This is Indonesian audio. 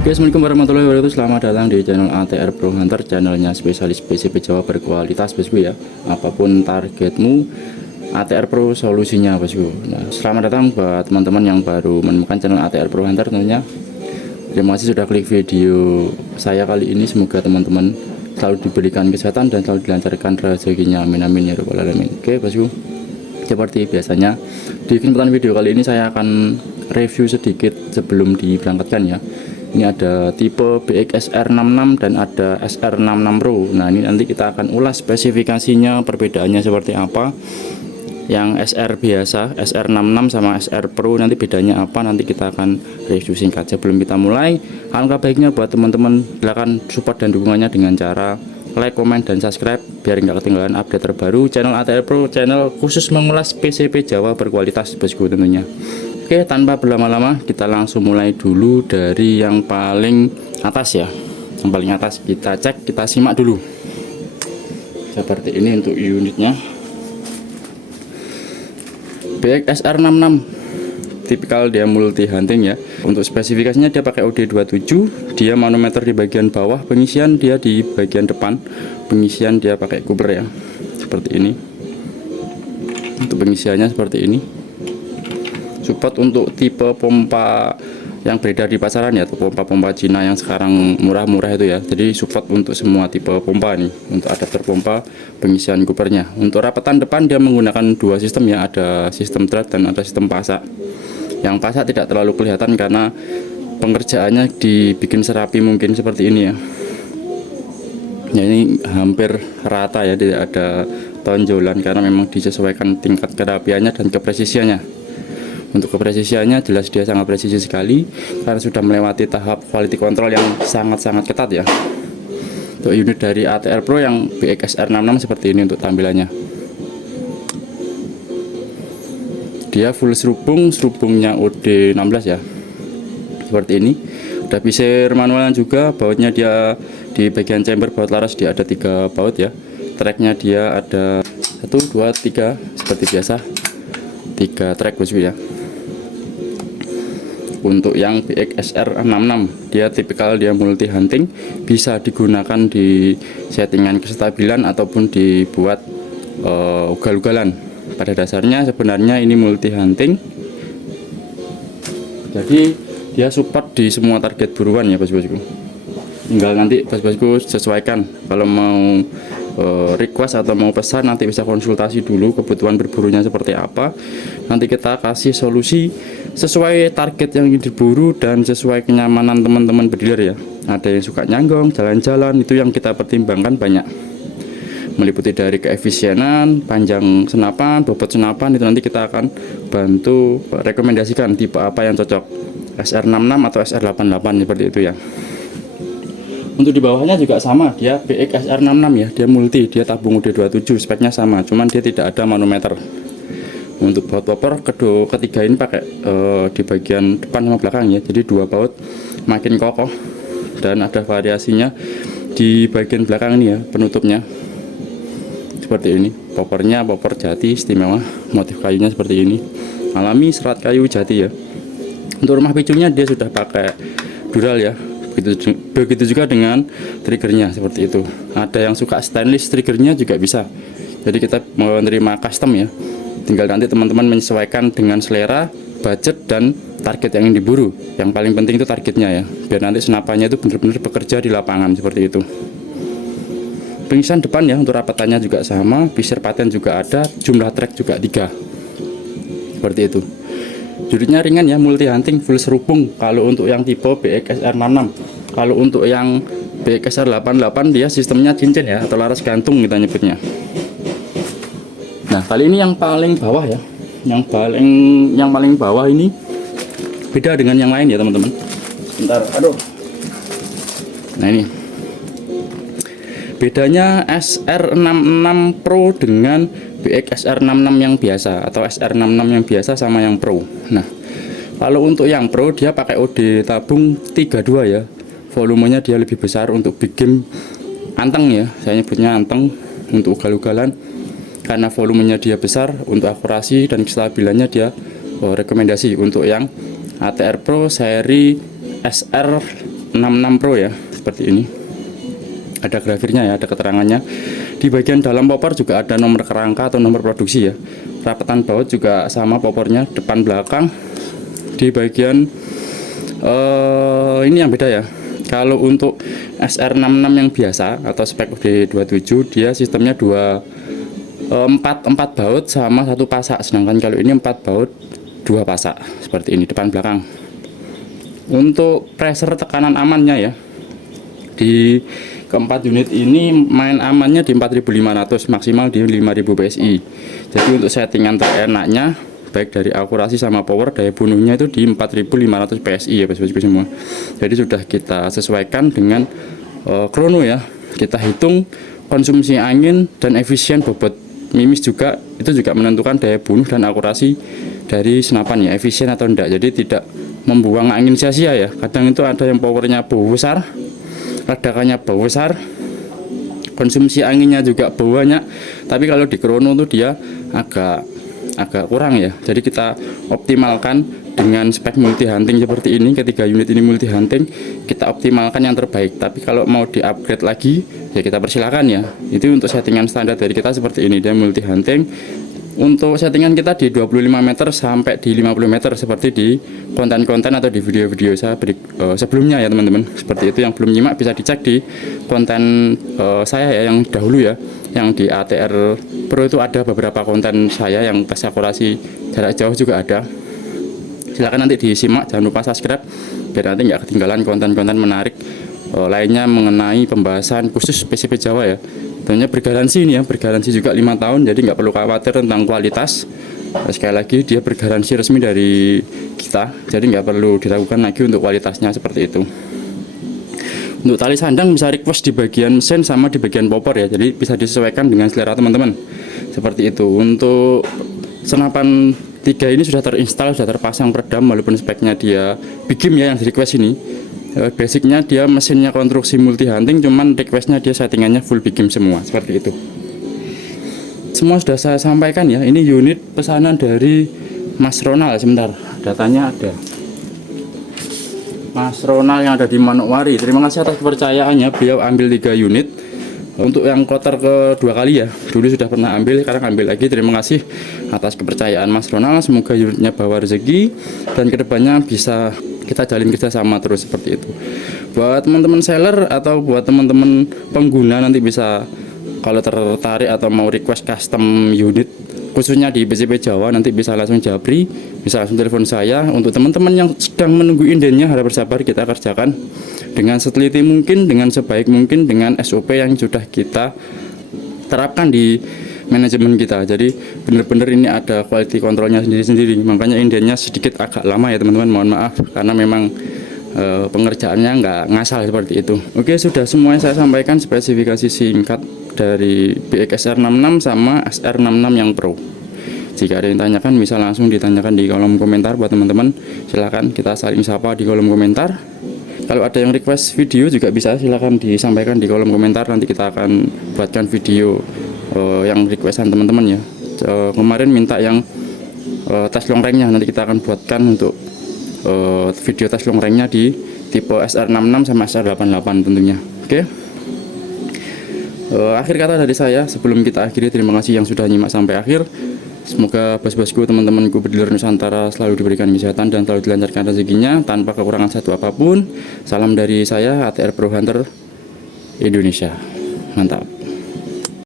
Oke, assalamualaikum warahmatullahi wabarakatuh. Selamat datang di channel ATR Pro Hunter, channelnya spesialis PCB Jawa berkualitas, bosku ya. Apapun targetmu, ATR Pro solusinya, bosku. Nah, selamat datang buat teman-teman yang baru menemukan channel ATR Pro Hunter tentunya. Terima kasih sudah klik video saya kali ini. Semoga teman-teman selalu diberikan kesehatan dan selalu dilancarkan rezekinya. Amin amin ya rabbal alamin. Oke, bosku. Seperti biasanya, di kesempatan video kali ini saya akan review sedikit sebelum diberangkatkan ya. Ini ada tipe BXSR66 dan ada SR66 Pro. Nah, ini nanti kita akan ulas spesifikasinya, perbedaannya seperti apa. Yang SR biasa, SR66 sama SR Pro nanti bedanya apa, nanti kita akan review singkat. Sebelum kita mulai, alangkah baiknya buat teman-teman silakan support dan dukungannya dengan cara like, komen, dan subscribe biar nggak ketinggalan update terbaru channel ATR Pro, channel khusus mengulas PCB Jawa berkualitas, bosku tentunya. Oke, tanpa berlama-lama kita langsung mulai dulu dari yang paling atas ya. Yang paling atas kita cek, kita simak dulu. Seperti ini untuk unitnya. BXSR66 tipikal dia multi hunting ya. Untuk spesifikasinya dia pakai OD27, dia manometer di bagian bawah, pengisian dia di bagian depan. Pengisian dia pakai Cooper ya. Seperti ini. Untuk pengisiannya seperti ini. Support untuk tipe pompa yang beredar di pasaran ya, atau pompa-pompa Cina yang sekarang murah-murah itu ya. Jadi support untuk semua tipe pompa nih, untuk adapter pompa, pengisian Coopernya. Untuk rapetan depan dia menggunakan dua sistem ya, ada sistem thread dan ada sistem pasak. Yang pasak tidak terlalu kelihatan karena pengerjaannya dibikin serapi mungkin seperti ini ya. Ya, ini hampir rata ya, tidak ada tonjolan karena memang disesuaikan tingkat kerapiannya dan kepresisiannya. Untuk kepresisiannya jelas dia sangat presisi sekali karena sudah melewati tahap quality control yang sangat-sangat ketat ya. Untuk unit dari ATR Pro yang BXSR66 seperti ini untuk tampilannya. Dia full serubung, serubungnya OD16 ya. Seperti ini. Ada pisir manualnya juga, bautnya dia di bagian chamber baut laras dia ada 3 baut ya. Tracknya dia ada 1, 2, 3 seperti biasa. 3 track bosku ya. Untuk yang BXSR66 dia tipikal dia multi hunting, bisa digunakan di settingan kestabilan ataupun dibuat ugal-ugalan. Pada dasarnya sebenarnya ini multi hunting, jadi dia support di semua target buruan ya bos-bosku. Tinggal nanti bos-bosku sesuaikan, kalau mau request atau mau pesan nanti bisa konsultasi dulu kebutuhan berburunya seperti apa. Nanti kita kasih solusi sesuai target yang ingin diburu dan sesuai kenyamanan teman-teman berdealer ya. Ada yang suka nyanggong, jalan-jalan, itu yang kita pertimbangkan banyak. Meliputi dari keefisienan, panjang senapan, bobot senapan, itu nanti kita akan bantu rekomendasikan tipe apa yang cocok, SR66 atau SR88 seperti itu ya. Untuk di bawahnya juga sama, dia BXSR66 ya, dia multi, dia tabung OD27, speknya sama, cuman dia tidak ada manometer. Untuk baut popper ketiga ini pakai di bagian depan sama belakang ya, jadi 2 baut makin kokoh. Dan ada variasinya di bagian belakang ini ya, penutupnya seperti ini. Poppernya popper jati istimewa, motif kayunya seperti ini, alami serat kayu jati ya. Untuk rumah picunya dia sudah pakai dural ya. Begitu juga dengan triggernya seperti itu. Ada yang suka stainless, triggernya juga bisa. Jadi kita menerima custom ya. Tinggal nanti teman-teman menyesuaikan dengan selera, budget, dan target yang ingin diburu. Yang paling penting itu targetnya ya, biar nanti senapannya itu benar-benar bekerja di lapangan seperti itu. Pengisian depan ya, untuk rapatannya juga sama, pisir paten juga ada, jumlah track juga 3 seperti itu. Unitnya ringan ya, multi hunting, full serubung kalau untuk yang tipe BXSR66. Kalau untuk yang BXSR88 dia sistemnya cincin ya, atau laras gantung kita nyebutnya. Nah, kali ini yang paling bawah ya. Yang paling bawah ini beda dengan yang lain ya, teman-teman. Bentar, aduh. Nah, ini. Bedanya SR66 Pro dengan BXSR66 yang biasa atau SR66 yang biasa sama yang Pro. Nah, kalau untuk yang Pro dia pakai OD tabung 32 ya. Volumenya dia lebih besar untuk big game anteng ya. Saya nyebutnya anteng untuk ugal-ugalan. Karena volumenya dia besar, untuk akurasi dan kestabilannya dia rekomendasi untuk yang ATR Pro seri SR 66 Pro ya, seperti ini. Ada grafiknya ya, ada keterangannya. Di bagian dalam popor juga ada nomor kerangka atau nomor produksi ya. Rapetan baut juga sama popornya, depan belakang. Di bagian ini yang beda ya. Kalau untuk SR66 yang biasa atau spek D27, dia sistemnya 4 baut sama 1 pasak. Sedangkan kalau ini 4 baut 2 pasak, seperti ini depan belakang. Untuk pressure tekanan amannya ya, di keempat unit ini main amannya di 4500, maksimal di 5000 PSI. Jadi untuk settingan terenaknya baik dari akurasi sama power, daya bunuhnya itu di 4500 PSI ya bos-bosku semua. Jadi sudah kita sesuaikan dengan krono ya. Kita hitung konsumsi angin dan efisien bobot mimis juga, itu juga menentukan daya bunuh dan akurasi dari senapan ya, efisien atau enggak. Jadi tidak membuang angin sia-sia ya. Kadang itu ada yang powernya besar, ledakannya besar, konsumsi anginnya juga banyak, tapi kalau di krono tuh dia agak kurang ya. Jadi kita optimalkan dengan spek multi hunting seperti ini. Ketiga unit ini multi hunting, kita optimalkan yang terbaik. Tapi kalau mau di upgrade lagi ya kita persilakan ya. Itu untuk settingan standar dari kita seperti ini, dia multi hunting. Untuk settingan kita di 25 meter sampai di 50 meter seperti di konten-konten atau di video-video saya sebelumnya ya teman-teman. Seperti itu, yang belum nyimak bisa dicek di konten saya ya yang dahulu ya. Yang di ATR Pro itu ada beberapa konten saya yang tes akurasi jarak jauh juga ada. Silahkan nanti disimak, jangan lupa subscribe biar nanti nggak ketinggalan konten-konten menarik lainnya mengenai pembahasan khusus PCP Jawa ya. Tentunya bergaransi ini ya, bergaransi juga 5 tahun, jadi nggak perlu khawatir tentang kualitas. Sekali lagi dia bergaransi resmi dari kita, jadi nggak perlu diragukan lagi untuk kualitasnya seperti itu. Untuk tali sandang bisa request di bagian mesin sama di bagian popor ya, jadi bisa disesuaikan dengan selera teman-teman seperti itu. Untuk senapan 3 ini sudah terinstall, sudah terpasang peredam, walaupun speknya dia bigim ya yang di request ini. Basicnya dia mesinnya konstruksi multi hunting, cuman requestnya dia settingannya full bigim semua seperti itu. Semua sudah saya sampaikan ya. Ini unit pesanan dari Mas Ronald. Sebentar, datanya ada Mas Ronald yang ada di Manokwari. Terima kasih atas kepercayaannya, beliau ambil 3 unit. Untuk yang kloter kedua kali ya, dulu sudah pernah ambil, sekarang ambil lagi. Terima kasih atas kepercayaan Mas Ronald. Semoga unitnya bawa rezeki dan kedepannya bisa kita jalin kerjasama terus seperti itu. Buat teman-teman seller atau buat teman-teman pengguna nanti bisa, kalau tertarik atau mau request custom unit khususnya di PCP Jawa, nanti bisa langsung japri, bisa langsung telepon saya. Untuk teman-teman yang sedang menunggu indennya, harap bersabar, kita kerjakan dengan seteliti mungkin, dengan sebaik mungkin, dengan SOP yang sudah kita terapkan di manajemen kita. Jadi benar-benar ini ada quality controlnya sendiri-sendiri. Makanya indennya sedikit agak lama ya teman-teman, mohon maaf karena memang pengerjaannya nggak ngasal seperti itu. Oke, sudah semuanya saya sampaikan spesifikasi singkat dari BX SR66 sama SR66 yang Pro. Jika ada yang tanyakan bisa langsung ditanyakan di kolom komentar. Buat teman-teman silahkan kita saling sapa di kolom komentar. Kalau ada yang request video juga bisa silahkan disampaikan di kolom komentar. Nanti kita akan buatkan video yang requestan teman-teman ya. Kemarin minta yang tes long range-nya, nanti kita akan buatkan untuk video tes long range-nya di tipe SR66 sama SR88 tentunya. Oke. Akhir kata dari saya sebelum kita akhiri, terima kasih yang sudah nyimak sampai akhir. Semoga bos-bosku, teman-temanku bediler Nusantara selalu diberikan kesehatan dan selalu dilancarkan rezekinya tanpa kekurangan satu apapun. Salam dari saya, ATR Pro Hunter Indonesia. Mantap.